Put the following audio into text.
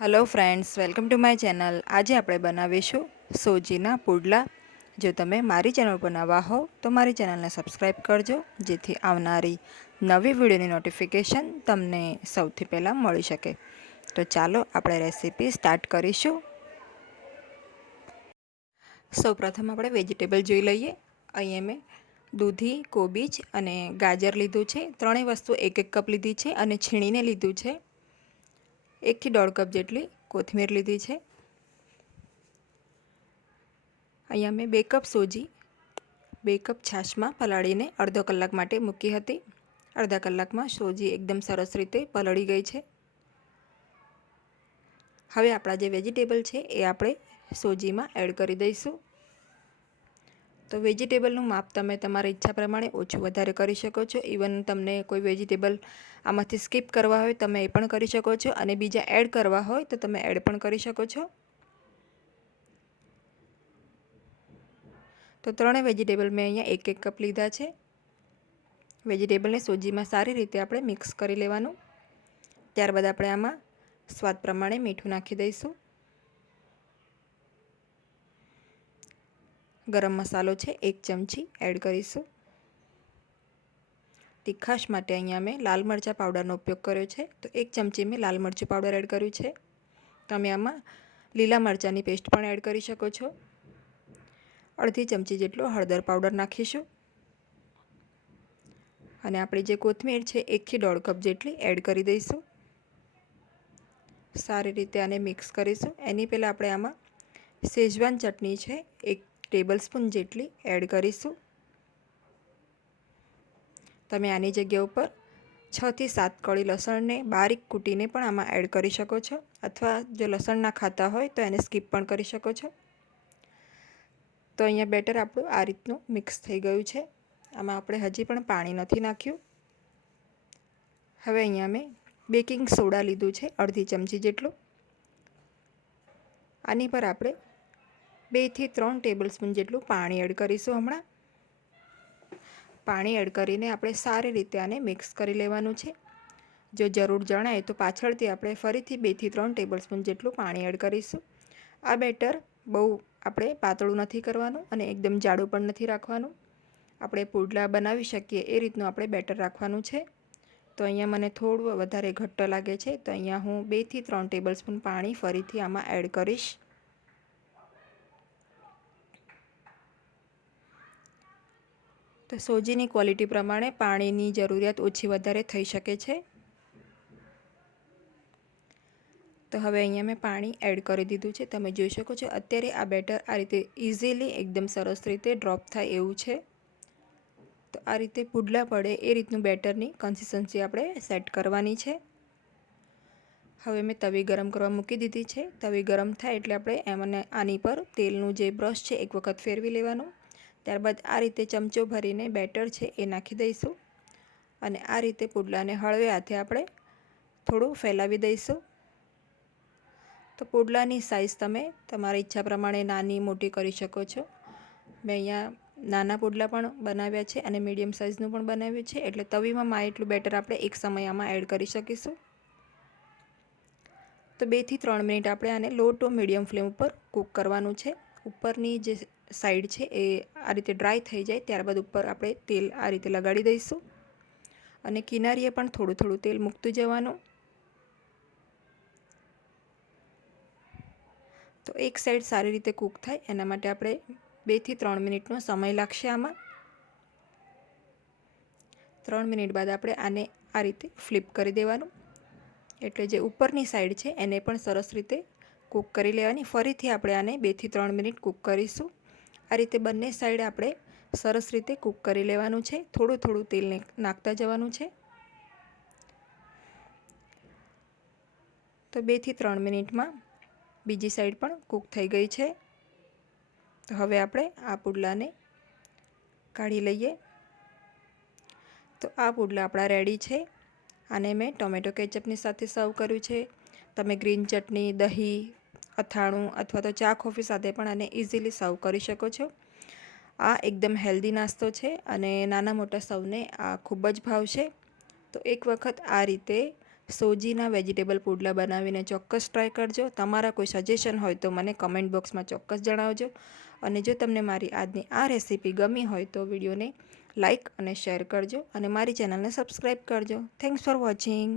Hello friends, welcome to my channel. आज આપણે બનાવીશું સોજીના પુડલા। જો તમે મારી ચેનલ પર નવા હો તો મારી ચેનલને સબસ્ક્રાઇબ કરજો, જેથી આવનારી નવી વિડીયોની નોટિફિકેશન તમને સૌથી પહેલાં મળી શકે। તો ચાલો આપણે રેસીપી સ્ટાર્ટ કરીશું। સૌપ્રથમ આપણે વેજીટેબલ જોઈ લઈએ। અહીંયા મેં દૂધી, કોબીજ અને ગાજર લીધું છે। ત્રણેય વસ્તુ એક એક કપ લીધી છે અને છીણીને લીધું છે। 1 થી 1.5 કપ જેટલી કોથમીર લીધી છે। અહીંયા મેં 2 કપ સોજી 2 કપ છાશમાં પલાળીને અડધો કલાક માટે મૂકી હતી। અડધા કલાકમાં સોજી એકદમ સરસ રીતે પલળી ગઈ છે। હવે આપણા જે વેજીટેબલ છે એ આપણે સોજીમાં એડ કરી દઈશું। તો વેજીટેબલનું માપ તમે તમારી ઈચ્છા પ્રમાણે ઓછું વધારે કરી શકો છો। ઇવન તમને કોઈ વેજીટેબલ આમાંથી સ્કીપ કરવા હોય તમે એ પણ કરી શકો છો, અને બીજા એડ કરવા હોય તો તમે એડ પણ કરી શકો છો। તો ત્રણેય વેજીટેબલ મેં અહીંયા 1-1 કપ લીધા છે। વેજીટેબલને સોજીમાં સારી રીતે આપણે મિક્સ કરી લેવાનું। ત્યારબાદ આપણે આમાં સ્વાદ પ્રમાણે મીઠું નાખી દઈશું। ગરમ મસાલો છે 1 ચમચી એડ કરીશું। તીખાશ માટે અહીંયા મેં લાલ મરચાં પાવડરનો ઉપયોગ કર્યો છે, તો 1 ચમચી મેં લાલ મરચું પાવડર એડ કર્યું છે। તમે આમાં લીલા મરચાંની પેસ્ટ પણ એડ કરી શકો છો। અડધી ચમચી જેટલો હળદર પાવડર નાખીશું, અને આપણી જે કોથમીર છે 1 થી 1.5 કપ જેટલી એડ કરી દઈશું। સારી રીતે આને મિક્સ કરીશું। એની પહેલાં આપણે આમાં શેઝવાન ચટણી છે 1 ટેબલસ્પૂન જેટલી એડ કરીશું। તમે આની જગ્યા ઉપર 6 થી 7 કળી લસણને બારીક કૂટીને પણ આમાં એડ કરી શકો છો, અથવા જો લસણ ના ખાતા હોય તો એને સ્કીપ પણ કરી શકો છો। તો અહીંયા બેટર આપણું આ રીતનું મિક્સ થઈ ગયું છે। આમાં આપણે હજી પણ પાણી નથી નાખ્યું। હવે અહીંયા મેં બેકિંગ સોડા લીધું છે અડધી ચમચી જેટલું। આની પર આપણે 2 થી 3 ટેબલસ્પૂન જેટલું પાણી એડ કરીશું। હમણાં પાણી એડ કરીને આપણે સારી રીતે આને મિક્સ કરી લેવાનું છે। જો જરૂર જણાય તો પાછળથી આપણે ફરીથી 2 થી 3 ટેબલસ્પૂન જેટલું પાણી એડ કરીશું। આ બેટર બહુ આપણે પાતળું નથી કરવાનું અને એકદમ જાડું પણ નથી રાખવાનું। આપણે પુડલા બનાવી શકીએ એ રીતનું આપણે બેટર રાખવાનું છે। તો અહીંયા મને થોડું વધારે ઘટ્ટ લાગે છે, તો અહીંયા હું 2 થી 3 ટેબલસ્પૂન પાણી ફરીથી આમાં એડ કરીશ। તો સોજીની ક્વોલિટી પ્રમાણે પાણીની જરૂરિયાત ઓછી વધારે થઈ શકે છે। તો હવે અહીંયા મેં પાણી એડ કરી દીધું છે। તમે જોઈ શકો છો અત્યારે આ બેટર આ રીતે ઇઝીલી એકદમ સરસ રીતે ડ્રોપ થાય એવું છે। તો આ રીતે પુડલા પડે એ રીતનું બેટરની કન્સિસ્ટન્સી આપણે સેટ કરવાની છે। હવે મેં તવી ગરમ કરવા મૂકી દીધી છે। તવી ગરમ થાય એટલે આપણે એમને આની પર તેલનું જે બ્રશ છે એક વખત ફેરવી લેવાનું। ત્યારબાદ આ રીતે ચમચો ભરીને બેટર છે એ નાખી દઈશું, અને આ રીતે પુડલાને હળવે હાથે આપણે થોડું ફેલાવી દઈશું। તો પુડલાની સાઇઝ તમે તમારી ઈચ્છા પ્રમાણે નાની મોટી કરી શકો છો। મેં અહીંયા નાના પુડલા પણ બનાવ્યા છે અને મીડિયમ સાઇઝનું પણ બનાવ્યું છે, એટલે તવીમાં માં એટલું બેટર આપણે એક સમયમાં એડ કરી શકીશું। તો 2 થી 3 મિનિટ આપણે આને લો ટુ મીડિયમ ફ્લેમ ઉપર કૂક કરવાનું છે। ઉપરની જે સાઈડ છે એ આ રીતે ડ્રાય થઈ જાય ત્યારબાદ ઉપર આપણે તેલ આ રીતે લગાડી દઈશું, અને કિનારીએ પણ થોડું થોડું તેલ મૂકતું જવાનું। તો એક સાઈડ સારી રીતે કૂક થાય એના માટે આપણે 2 થી 3 મિનિટનો સમય લાગશે। આમાં 3 મિનિટ બાદ આપણે આને આ રીતે ફ્લિપ કરી દેવાનું, એટલે જે ઉપરની સાઈડ છે એને પણ સરસ રીતે કૂક કરી લેવાની। ફરીથી આપણે આને 2 થી 3 મિનિટ કૂક કરીશું। આ રીતે બંને સાઈડ આપણે સરસ રીતે કૂક કરી લેવાનું છે। થોડું થોડું તેલ નાખતા જવાનું છે। તો 2 થી 3 મિનિટમાં બીજી સાઈડ પણ કૂક થઈ ગઈ છે। તો હવે આપણે આ પુડલાને કાઢી લઈએ। તો આ પુડલા આપણા રેડી છે। આને મેં ટોમેટો કેચઅપની સાથે સર્વ કર્યું છે। તમે ગ્રીન ચટણી, દહીં, અથાણું અથવા તો ચા કોફી સાથે પણ આને ઇઝીલી સર્વ કરી શકો છો। આ એકદમ હેલ્ધી નાસ્તો છે અને નાના મોટા સૌને આ ખૂબ જ ભાવશે। તો એક વખત આ રીતે સોજીના વેજીટેબલ પુડલા બનાવીને ચોક્કસ ટ્રાય કરજો. તમારા કોઈ સજેશન હોય તો મને કમેન્ટ બોક્સમાં ચોક્કસ જણાવજો. અને જો તમને મારી આજની આ રેસીપી ગમી હોય તો વિડીયોને લાઈક અને શેર કરજો અને મારી ચેનલને સબસ્ક્રાઈબ કરજો. Thanks for watching.